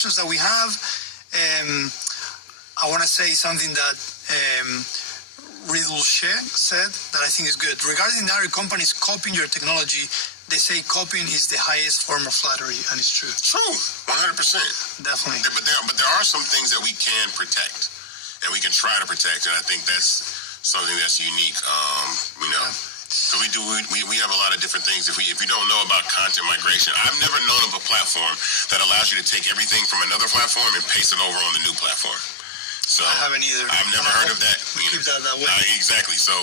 that we have. I want to say something that Riddle said that I think is good. Regarding the other companies copying your technology, they say copying is the highest form of flattery, and it's true. True, 100%. Definitely. But there are some things that we can protect, and we can try to protect, and I think that's something that's unique. Yeah. So we have a lot of different things. If you don't know about content migration, I've never known of a platform that allows you to take everything from another platform and paste it over on the new platform. So I haven't either. I've never heard of that. We keep that way. Exactly. So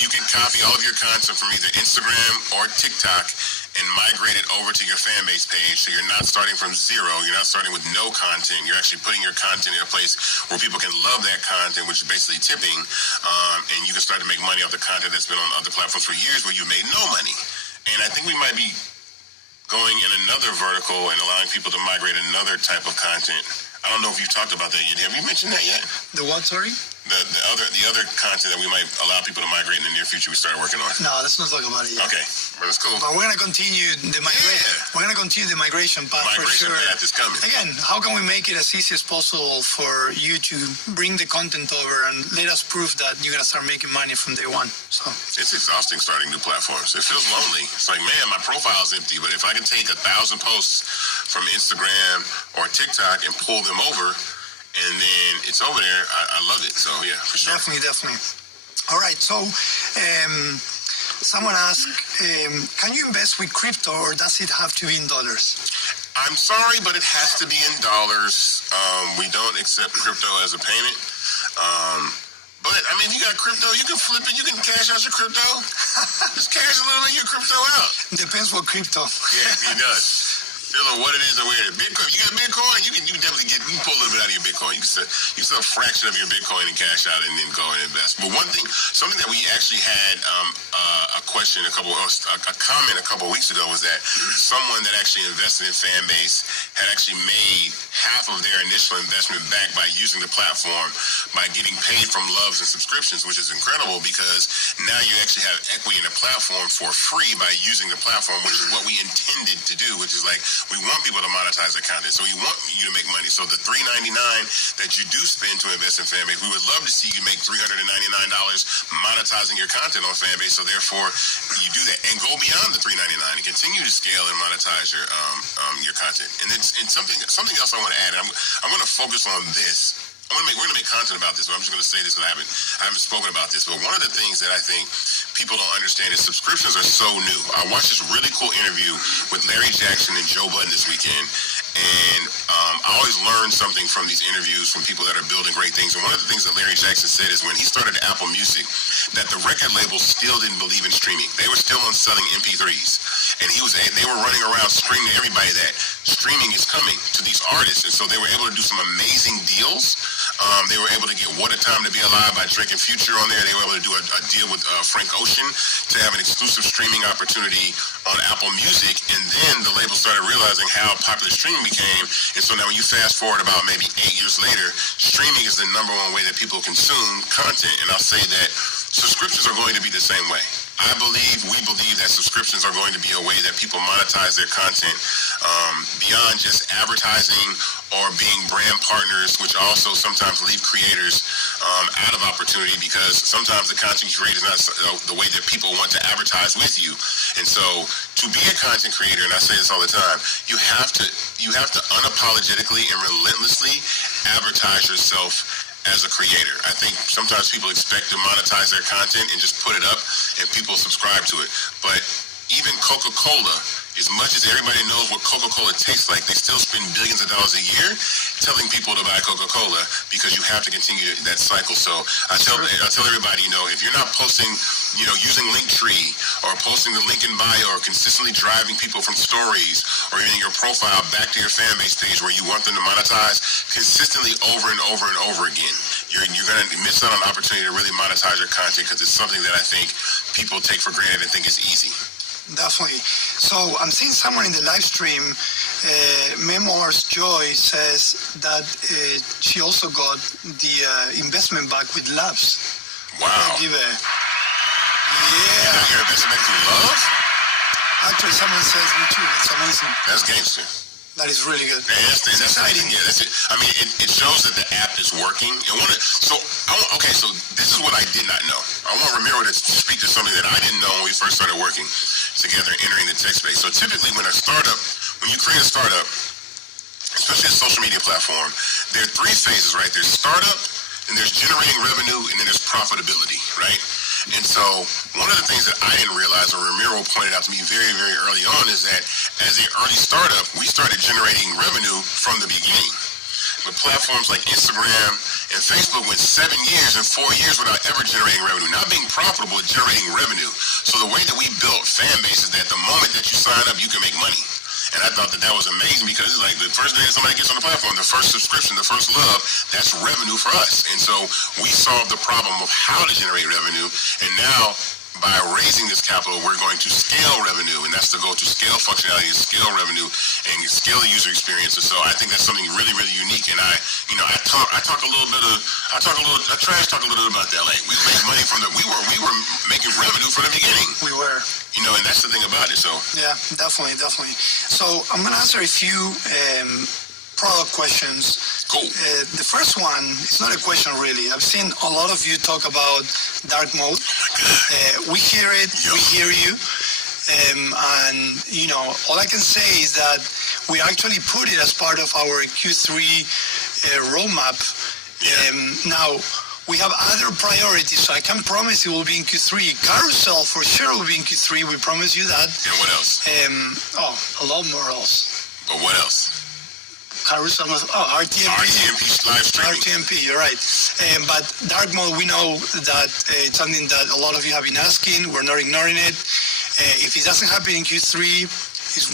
you can copy all of your content from either Instagram or TikTok and migrate it over to your fan base page. So you're not starting from zero. You're not starting with no content. You're actually putting your content in a place where people can love that content, which is basically tipping. And you can start to make money off the content that's been on other platforms for years where you made no money. And I think we might be going in another vertical and allowing people to migrate another type of content. I don't know if you've talked about that yet. Have you mentioned that yet? The what, sorry? The other content that we might allow people to migrate in the near future we started working on. No, let's not talk about it yet. Okay, well, that's cool. But we're going to continue the migration. Yeah. We're going to continue the migration path for sure. Migration path is coming. Again, how can we make it as easy as possible for you to bring the content over and let us prove that you're going to start making money from day one? So it's exhausting starting new platforms. It feels lonely. It's like, man, my profile's empty, but if I can take 1,000 posts from Instagram or TikTok and pull them over, and then it's over there, I love it. So, yeah, for sure. Definitely. All right, so someone asked, can you invest with crypto or does it have to be in dollars? I'm sorry, but it has to be in dollars. We don't accept crypto as a payment. But, I mean, if you got crypto, you can flip it. You can cash out your crypto. Just cash a little bit of your crypto out. Depends what crypto. Yeah, it does. You know what it is or where it is. Bitcoin, you got Bitcoin, you can definitely pull a little bit out of your Bitcoin. You can sell a fraction of your Bitcoin and cash out and then go and invest. But one thing, something that we actually had a question, a comment a couple of weeks ago was that someone that actually invested in Fanbase had actually made half of their initial investment back by using the platform by getting paid from loves and subscriptions, which is incredible because now you actually have equity in the platform for free by using the platform, which is what we intended to do, which is like, we want people to monetize their content, so we want you to make money. So the $3.99 that you do spend to invest in Fanbase, we would love to see you make $399 monetizing your content on Fanbase. So therefore, you do that and go beyond the $3.99 and continue to scale and monetize your content. And then something else I want to add. I'm going to focus on this. We're going to make content about this, but I'm just going to say this because I haven't spoken about this. But one of the things that I think people don't understand is subscriptions are so new. I watched this really cool interview with Larry Jackson and Joe Budden this weekend, and I always learn something from these interviews from people that are building great things. And one of the things that Larry Jackson said is when he started Apple Music, that the record labels still didn't believe in streaming. They were still on selling MP3s, and they were running around screaming to everybody that streaming is coming to these artists, and so they were able to do some amazing deals. They were able to get What a Time to Be Alive by Drake and Future on there. They were able to do a deal with Frank Ocean to have an exclusive streaming opportunity on Apple Music. And then the label started realizing how popular streaming became. And so now when you fast forward about maybe 8 years later, streaming is the #1 way that people consume content. And I'll say that subscriptions are going to be the same way. We believe that subscriptions are going to be a way that people monetize their content beyond just advertising or being brand partners, which also sometimes leave creators out of opportunity because sometimes the content you create is not the way that people want to advertise with you. And so to be a content creator, and I say this all the time, you have to unapologetically and relentlessly advertise yourself as a creator. I think sometimes people expect to monetize their content and just put it up and people subscribe to it. But even Coca-Cola, as much as everybody knows what Coca-Cola tastes like, they still spend billions of dollars a year telling people to buy Coca-Cola because you have to continue that cycle. So I tell everybody, if you're not posting, using Linktree or posting the link in bio or consistently driving people from stories or even your profile back to your fan base page where you want them to monetize consistently over and over and over again, you're going to miss out on an opportunity to really monetize your content because it's something that I think people take for granted and think is easy. Definitely. So I'm seeing someone in the live stream, Memoirs Joy says that she also got the investment back with Labs. Wow. Yeah. Your investment through Love? Actually, someone says me too. It's amazing. That's gangster. That is really good. And that's exciting. Yeah, that's it. I mean, it shows that the app is working. So this is what I did not know. I want Ramiro to speak to something that I didn't know when we first started working together, entering the tech space. So typically when you create a startup, especially a social media platform, there are three phases, right? There's startup, and there's generating revenue, and then there's profitability, right? And so one of the things that I didn't realize, or Ramiro pointed out to me very, very early on, is that as an early startup, we started generating revenue from the beginning. With platforms like Instagram and Facebook went 7 years and 4 years without ever generating revenue. Not being profitable, but generating revenue. So the way that we built fan base is that the moment that you sign up, you can make money. And I thought that was amazing because it's like the first day that somebody gets on the platform, the first subscription, the first love, that's revenue for us. And so we solved the problem of how to generate revenue. And now, by raising this capital, we're going to scale revenue. And that's the goal, to scale functionality, scale revenue, and scale the user experience. And so I think that's something really, really unique. And I trash talk a little bit about that. Like, we made money we were making revenue from the beginning. We were. And that's the thing about it. So yeah, definitely. So I'm going to answer a few product questions. Cool. The first one is not a question really. I've seen a lot of you talk about dark mode. We hear it. Yep. We hear you. And all I can say is that we actually put it as part of our Q3 roadmap. Yeah. Now, we have other priorities, so I can promise it will be in Q3. Carousel for sure will be in Q3. We promise you that. And what else? A lot more else. But what else? Carousel, RTMP. RTMP live streaming. RTMP, you're right. But dark mode, we know that it's something that a lot of you have been asking. We're not ignoring it. If it doesn't happen in Q3,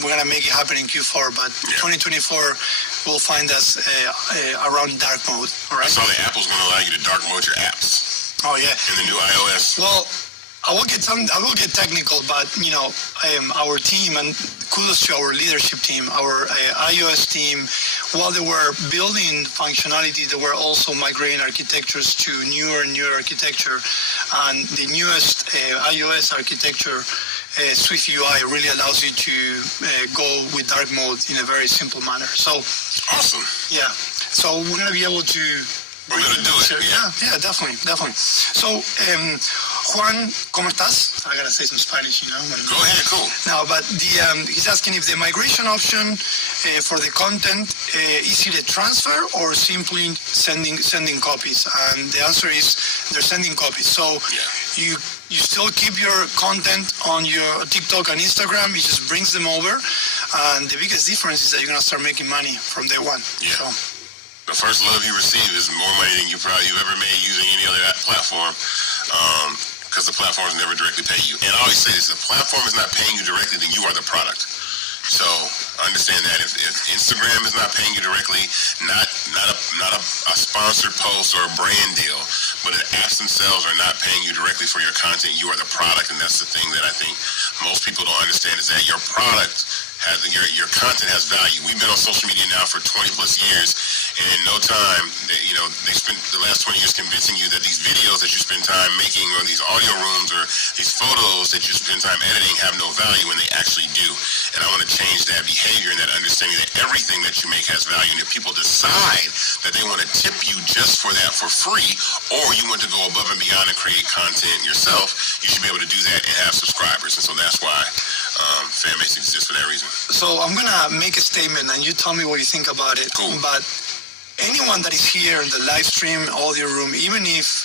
we're going to make it happen in Q4. But 2024 will find us around dark mode. All right? I saw that Apple's going to allow you to dark mode your apps. Oh, yeah. In the new iOS. Well, I will get technical, but our team, and kudos to our leadership team, our iOS team, while they were building functionality, they were also migrating architectures to newer and newer architecture. And the newest iOS architecture, Swift UI, really allows you to go with dark mode in a very simple manner. So awesome. Yeah. So we're going to be able to. We're going to do it. Yeah, definitely. So, Juan, ¿cómo estás? I got to say some Spanish, Go ahead, cool. No, but he's asking if the migration option for the content, is it a transfer or simply sending copies? And the answer is they're sending copies. So you still keep your content on your TikTok and Instagram. It just brings them over. And the biggest difference is that you're going to start making money from day one. Yeah. So, the first love you receive is more money than you've ever made using any other platform, because the platforms never directly pay you. And I always say this: the platform is not paying you directly, then you are the product. So understand that if Instagram is not paying you directly, not a sponsored post or a brand deal, but the apps themselves are not paying you directly for your content, you are the product. And that's the thing that I think most people don't understand, is that your product has your content has value. We've been on social media now for 20 plus years, and in no time, they spent the last 20 years convincing you that these videos that you spend time making, or these audio rooms, or these photos that you spend time editing have no value, when they actually do. And I want to change that behavior and that understanding that everything that you make has value. And if people decide that they want to tip you just for that for free, or you want to go above and beyond and create content yourself, you should be able to do that and have subscribers. And so that's why Fanbase exists, for that reason. So I'm going to make a statement, and you tell me what you think about it. Cool. But anyone that is here in the live stream audio room, even if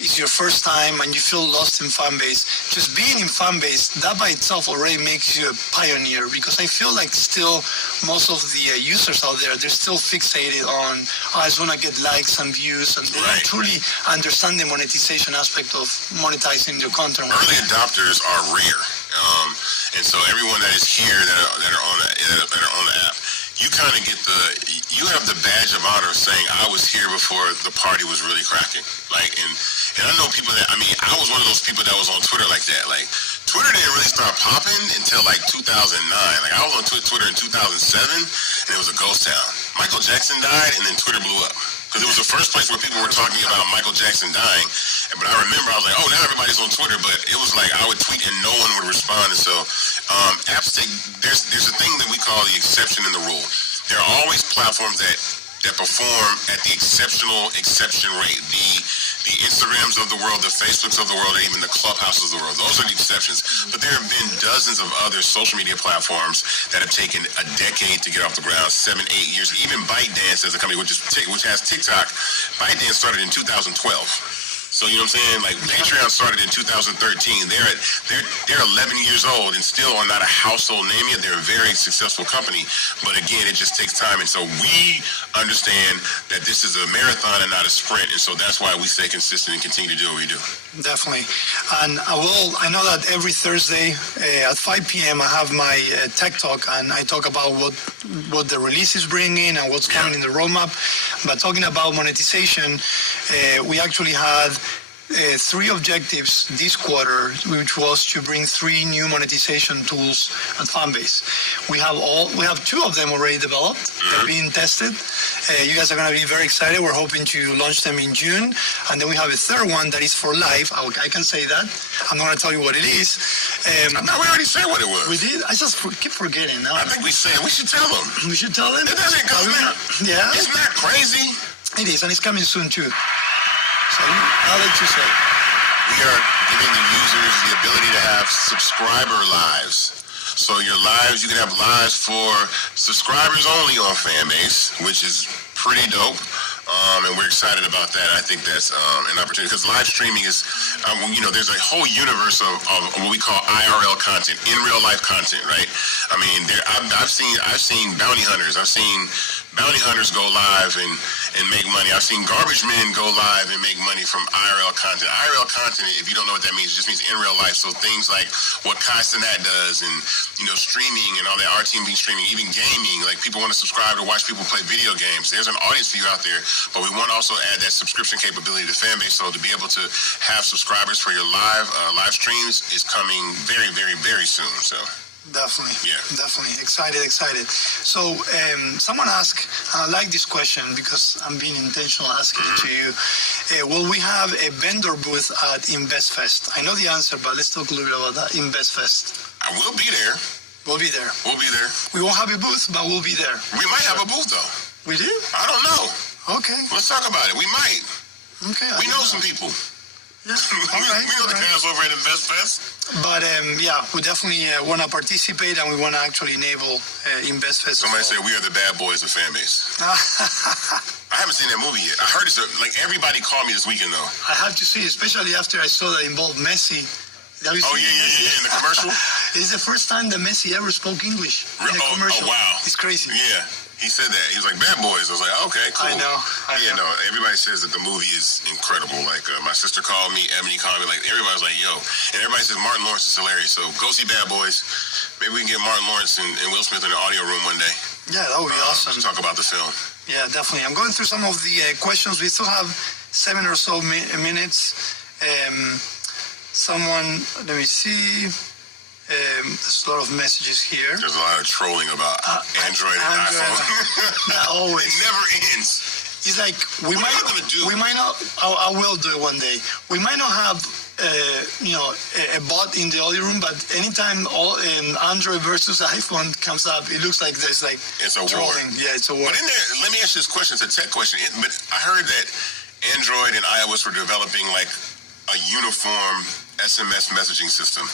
it's your first time and you feel lost in Fanbase, just being in Fanbase, that by itself already makes you a pioneer, because I feel like still most of the users out there, they're still fixated on, I just want to get likes and views, and they don't truly understand the monetization aspect of monetizing your content. Early adopters are rare. And so everyone that is here that are on the app, you kind of you have the badge of honor saying, I was here before the party was really cracking. Like, and I know people I was one of those people that was on Twitter like that. Like, Twitter didn't really start popping until like 2009. Like, I was on Twitter in 2007, and it was a ghost town. Michael Jackson died, and then Twitter blew up. Because it was the first place where people were talking about Michael Jackson dying. But I remember, I was like, oh, now everybody's on Twitter. But it was like, I would tweet and no one would respond. And so apps there's a thing that we call the exception in the rule. there are always platforms that perform at the exception rate. The Instagrams of the world, the Facebooks of the world, and even the Clubhouses of the world. Those are the exceptions. But there have been dozens of other social media platforms that have taken a decade to get off the ground, 7-8 years. Even ByteDance as a company, which has TikTok, ByteDance started in 2012. So you know what I'm saying? Like Patreon started in 2013. They're 11 years old and still are not a household name yet. They're a very successful company, but again, it just takes time. And so we understand that this is a marathon and not a sprint, and so that's why we stay consistent and continue to do what we do. Definitely. And I know that every Thursday at 5 p.m. I have my tech talk, and I talk about what the release is bringing and what's coming in the roadmap. But talking about monetization, we actually had 3 objectives this quarter, which was to bring 3 new monetization tools at Fanbase. We have 2 of them already developed. They're being tested. You guys are going to be very excited. We're hoping to launch them in June. And then we have a 3rd one that is for live. I can say that. I'm not going to tell you what it is. I thought we already said what it was. We did? I just keep forgetting. I think we said. We should tell them. We should tell them? It doesn't go Yeah? It's not crazy. It is, and it's coming soon too. So I'll let you say. We are giving the users the ability to have subscriber lives. So your lives, you can have lives for subscribers only on Fanbase, which is pretty dope. And we're excited about that. I think that's an opportunity because live streaming is, there's a whole universe of what we call IRL content, in real life content, right? I mean, I've seen bounty hunters. I've seen bounty hunters go live and make money. I've seen garbage men go live and make money from IRL content. IRL content, if you don't know what that means, it just means in real life. So things like what Kai Cenat does and, streaming and all that, our team being streaming, even gaming, like people want to subscribe to watch people play video games. There's an audience for you out there, but we want to also add that subscription capability to Fanbase. So to be able to have subscribers for your live streams is coming very, very, very soon. So. Definitely. Yeah. Definitely. Excited. So someone asked, I like this question because I'm being intentional asking it to you. Will we have a vendor booth at InvestFest? I know the answer, but let's talk a little bit about that. InvestFest. I will be there. We'll be there. We'll be there. We won't have a booth, but we'll be there. We might have a booth, though. We do? I don't know. Okay. Let's talk about it. We might. Okay. We know some people. Yeah. All right. We know the guys over at InvestFest. But we definitely want to participate, and we want to actually enable InvestFest. Somebody said we are the bad boys of Fanbase. I haven't seen that movie yet. I heard it's like everybody called me this weekend though. I have to see, especially after I saw that involved Messi. Oh yeah, in the commercial. It's the first time that Messi ever spoke English in a commercial. Oh wow, it's crazy. Yeah. He said that. He was like, bad boys. I was like, okay, cool. I know. No, everybody says that the movie is incredible. Like, my sister called me, Ebony called me, like, everybody's like, yo. And everybody says Martin Lawrence is hilarious. So go see Bad Boys. Maybe we can get Martin Lawrence and Will Smith in the audio room one day. Yeah, that would be awesome. To talk about the film. Yeah, definitely. I'm going through some of the questions. We still have 7 or so minutes. Let me see. There's a lot of messages here. There's a lot of trolling about Android and iPhone. Always. It never ends. It's like we might not. I will do it one day. We might not have a bot in the audio room, but anytime Android versus iPhone comes up, it looks like there's like it's a trolling. war. Yeah, it's a war. But in there, let me ask you this question. It's a tech question. But I heard that Android and iOS were developing like a uniform SMS messaging system.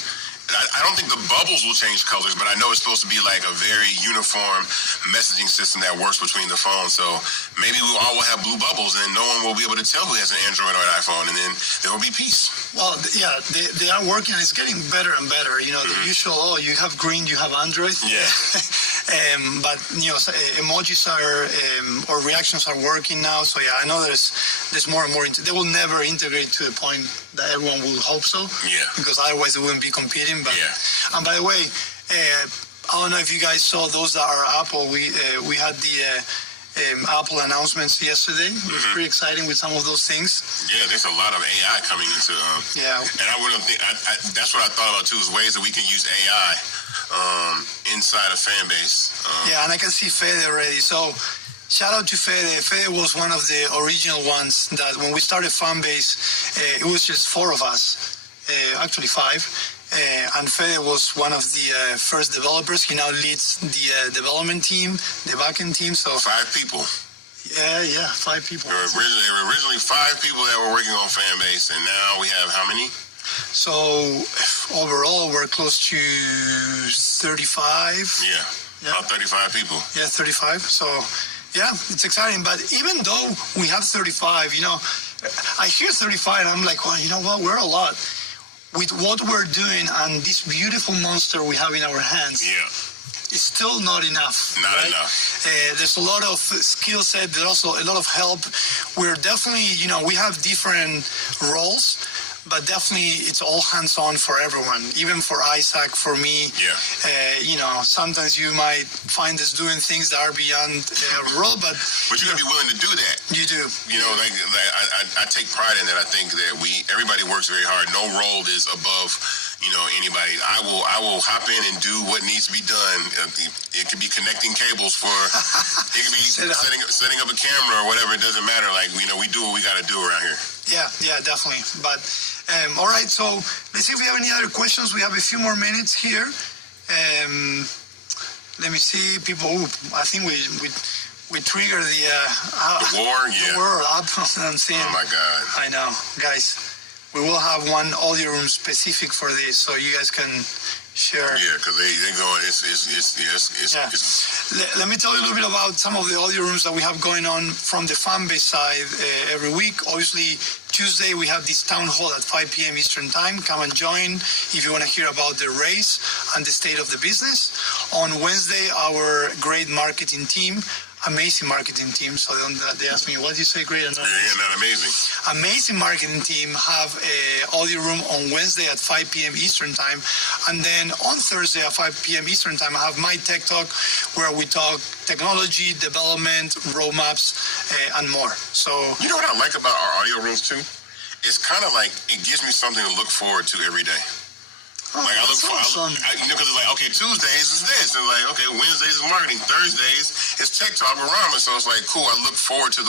I don't think the bubbles will change colors, but I know it's supposed to be like a very uniform messaging system that works between the phones. So maybe we all will have blue bubbles and no one will be able to tell who has an Android or an iPhone, and then there will be peace. Well, yeah, they are working. It's getting better and better. The usual, you have green, you have Android. Yeah. But emojis are or reactions are working now. So yeah, I know there's more and more. They will never integrate to the point that everyone will hope so. Yeah. Because otherwise they wouldn't be competing. But and by the way, I don't know if you guys saw those that are Apple. We had the Apple announcements yesterday. It was pretty exciting with some of those things. Yeah, there's a lot of AI coming into. And I wouldn't think that's what I thought about too, is ways that we can use AI inside of Fanbase. And I can see Fede already. So shout out to Fede. Fede was one of the original ones that when we started Fanbase, it was just 4 of us, actually 5. and Fede was one of the first developers. He now leads the development team, the backend team. So 5 people. Yeah, 5 people. There were originally 5 people that were working on Fanbase, and now we have how many? So overall, we're close to 35. Yeah, about 35 people. Yeah, 35. So yeah, it's exciting. But even though we have 35, I hear 35 and I'm like, well, you know what? We're a lot. With what we're doing and this beautiful monster we have in our hands, it's still not enough. Not right? enough. There's a lot of skill set. There's also a lot of help. We're definitely, we have different roles, but definitely it's all hands-on for everyone, even for Isaac, for me. Sometimes you might find us doing things that are beyond role, but you gotta be willing to do that. You do. I take pride in that. I think that everybody works very hard. No role is above anybody. I will hop in and do what needs to be done. It could be connecting cables for, it could be setting up a camera or whatever. It doesn't matter. We do what we got to do around here. Yeah, definitely. But all right, so let's see if we have any other questions. We have a few more minutes here. Let me see. People, I think we triggered the war. The war up. I'm seeing. Oh my God! I know, guys. We will have one audio room specific for this, so you guys can share. Yeah, because they going. Let me tell you a little bit about some of the audio rooms that we have going on from the Fanbase side every week. Obviously, Tuesday we have this town hall at 5 p.m. Eastern Time. Come and join if you want to hear about the race and the state of the business. On Wednesday, our great marketing team. Amazing marketing team. So they ask me, what do you say, great? Not amazing. Amazing marketing team have a audio room on Wednesday at 5 p.m. Eastern Time. And then on Thursday at 5 p.m. Eastern Time, I have my Tech Talk where we talk technology, development, roadmaps, and more. So you know what I like about our audio rooms too? It's kind of like it gives me something to look forward to every day. I look for because it's like, okay, Tuesdays is this, and okay, Wednesdays is marketing, Thursdays is Tech Talk with Rama. So it's like, cool. I look forward to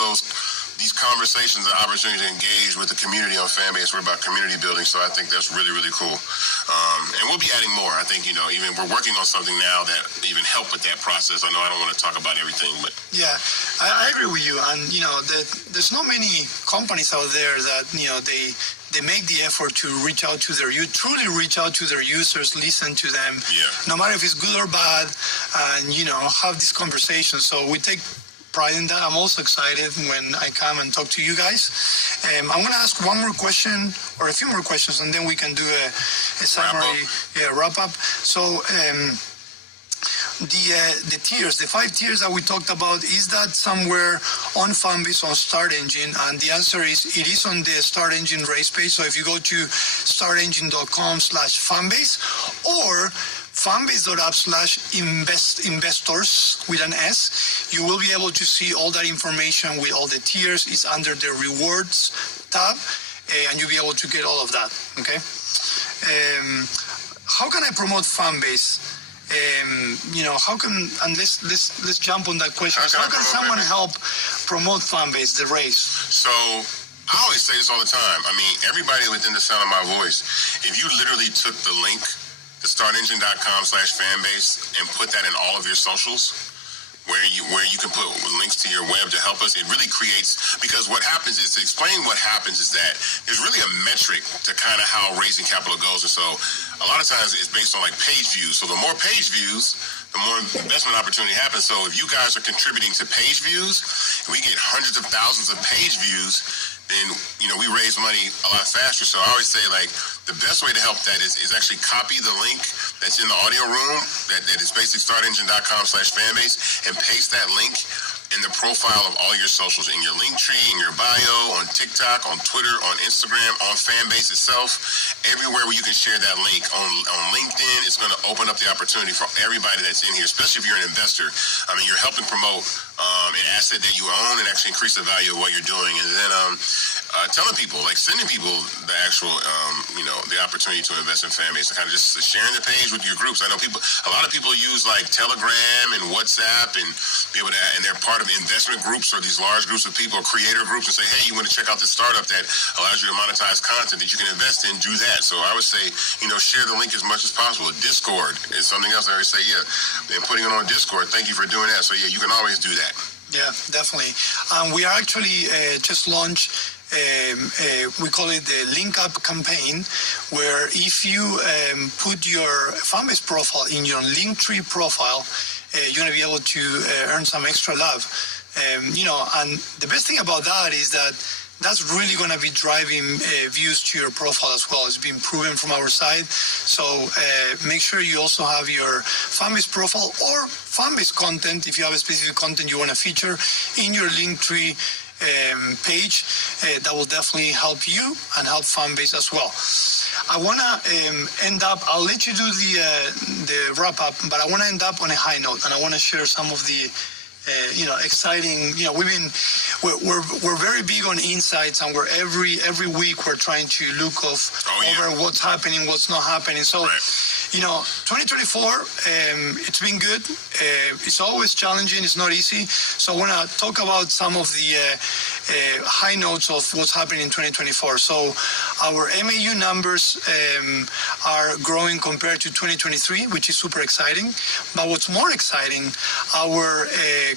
these conversations and opportunities to engage with the community on Fanbase. We're about community building, so I think that's really, really cool. And we'll be adding more. I think even we're working on something now that even help with that process. I know I don't want to talk about everything, but yeah, I agree with you. And there's not many companies out there that they make the effort to reach out to truly reach out to their users, listen to them, no matter if it's good or bad, and have this conversation. So we take pride in that. I'm also excited when I come and talk to you guys. I'm going to ask one more question or a few more questions, and then we can do a summary, wrap up. So the tiers, the 5 tiers that we talked about, is that somewhere on Fanbase on Start Engine? And the answer is it is on the Start Engine race page. So if you go to startengine.com/Fanbase or fanbase.app/investors with an S, you will be able to see all that information with all the tiers. It's under the rewards tab, and you'll be able to get all of that. Okay. How can I promote Fanbase? How can, and let's jump on that question. How can someone help promote Fanbase, the race? So I always say this all the time. I mean, everybody within the sound of my voice, if you literally took the link, the startengine.com/Fanbase, and put that in all of your socials, where you can put links to your web to help us, it really creates, because what happens is, to explain what happens is that there's really a metric to kind of how raising capital goes. And so a lot of times it's based on page views. So the more page views, the more investment opportunity happens. So if you guys are contributing to page views, and we get hundreds of thousands of page views, then we raise money a lot faster. So I always say the best way to help that is actually copy the link that's in the audio room that is basically startengine.com/Fanbase, and paste that link in the profile of all your socials, in your link tree, in your bio, on TikTok, on Twitter, on Instagram, on Fanbase itself, everywhere where you can share that link. On LinkedIn, it's going to open up the opportunity for everybody that's in here, especially if you're an investor. I mean, you're helping promote an asset that you own and actually increase the value of what you're doing. And then telling people, like sending people the actual, the opportunity to invest in Fanbase, and kind of just sharing the page with your groups. I know a lot of people use like Telegram and WhatsApp and be able to, and they're part of investment groups or these large groups of people, creator groups, and say, hey, you want to check out this startup that allows you to monetize content that you can invest in, do that. So I would say, share the link as much as possible. Discord is something else I always say, and putting it on Discord. Thank you for doing that. So you can always do that. Yeah, definitely. We are actually just launched, we call it the Link Up campaign, where if you put your Fanbase profile in your Linktree profile, you're going to be able to earn some extra love. And the best thing about that is that that's really going to be driving views to your profile as well. It's been proven from our side. So make sure you also have your Fanbase profile or Fanbase content, if you have a specific content you want to feature, in your Linktree page. That will definitely help you and help Fanbase as well. I want to end up, I'll let you do the wrap up, but I want to end up on a high note, and I want to share some of the exciting. We're very big on insights, and we're every week we're trying to look over what's happening, what's not happening. So, 2024, it's been good. It's always challenging. It's not easy. So I want to talk about some of the high notes of what's happening in 2024. So our MAU numbers are growing compared to 2023, which is super exciting. But what's more exciting, our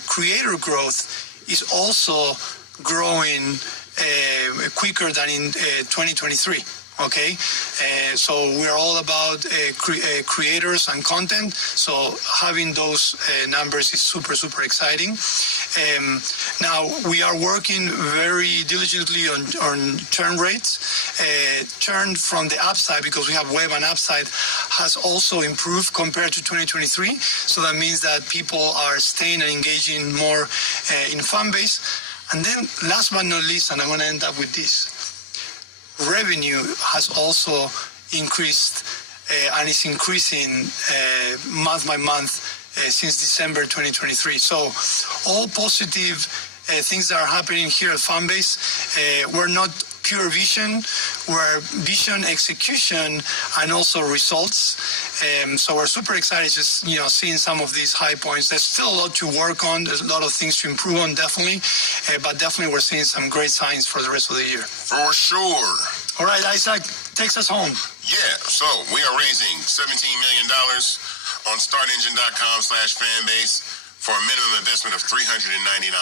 creator growth is also growing quicker than in 2023. Okay, so we're all about creators and content. So having those numbers is super exciting. Now we are working very diligently on churn rates. Churn from the app side, because we have web and app side, has also improved compared to 2023. So that means that people are staying and engaging more in Fanbase. And then last but not least, and I'm going to end up with this, revenue has also increased and is increasing month by month since December 2023. So all positive things that are happening here at Fanbase. We're not pure vision, we're vision, execution, and also results. So we're super excited just seeing some of these high points. There's still a lot to work on. There's a lot of things to improve on, definitely. But definitely we're seeing some great signs for the rest of the year. For sure. All right, Isaac, takes us home. Yeah, so we are raising $17 million on startengine.com/fanbase for a minimum investment of $399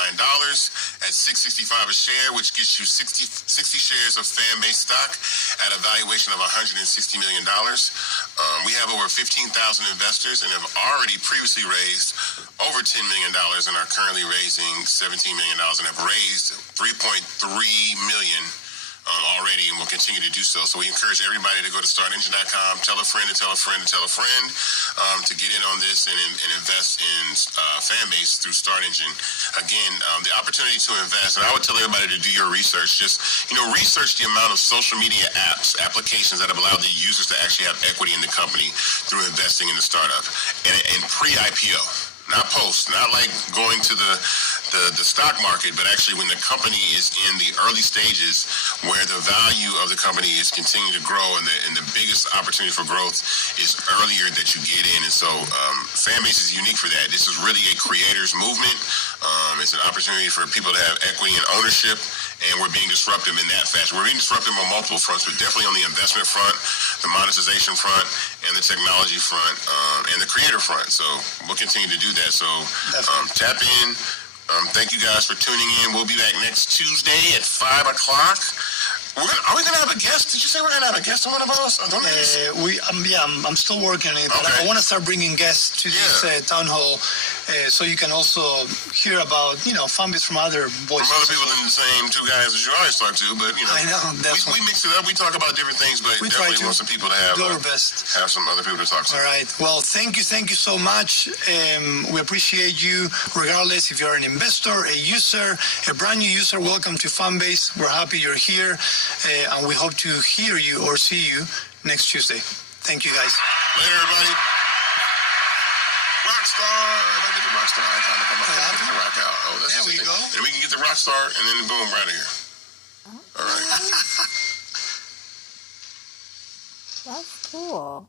at $665 a share, which gets you 60 shares of Fanbase stock at a valuation of $160 million. We have over 15,000 investors and have already previously raised over $10 million and are currently raising $17 million and have raised $3.3 million already, and will continue to do so. So we encourage everybody to go to startengine.com, tell a friend to tell a friend to tell a friend to get in on this and invest in Fanbase through Start Engine. Again, the opportunity to invest, and I would tell everybody to do your research. Just research the amount of social media applications that have allowed the users to actually have equity in the company through investing in the startup and pre-IPO. Not post, not like going to the stock market, but actually when the company is in the early stages where the value of the company is continuing to grow, and the biggest opportunity for growth is earlier that you get in. And so Fanbase is unique for that. This is really a creators movement. It's an opportunity for people to have equity and ownership, and we're being disruptive in that fashion. We're being disruptive on multiple fronts, but definitely on the investment front, the monetization front, and the technology front, and the creator front. So we'll continue to do that. So tap in. Thank you guys for tuning in. We'll be back next Tuesday at 5 o'clock. Are we going to have a guest? Did you say we're going to have a guest on one of us? I'm still working on it. But I want to start bringing guests to this town hall, so you can also hear about Fanbase from other voices. From other people than the same two guys that you always talk to, but I know, we mix it up. We talk about different things, but we definitely want some people to have our best. Have some other people to talk to. All right. Well, thank you so much. We appreciate you, regardless if you're an investor, a user, a brand new user. Welcome to Fanbase. We're happy you're here. And we hope to hear you or see you next Tuesday. Thank you, guys. Later, everybody. Rockstar. If I get the Rockstar icon, if I'm not going to get the rock out. Oh, that's there we go. And we can get the Rockstar, and then boom, right here. All right. That's cool.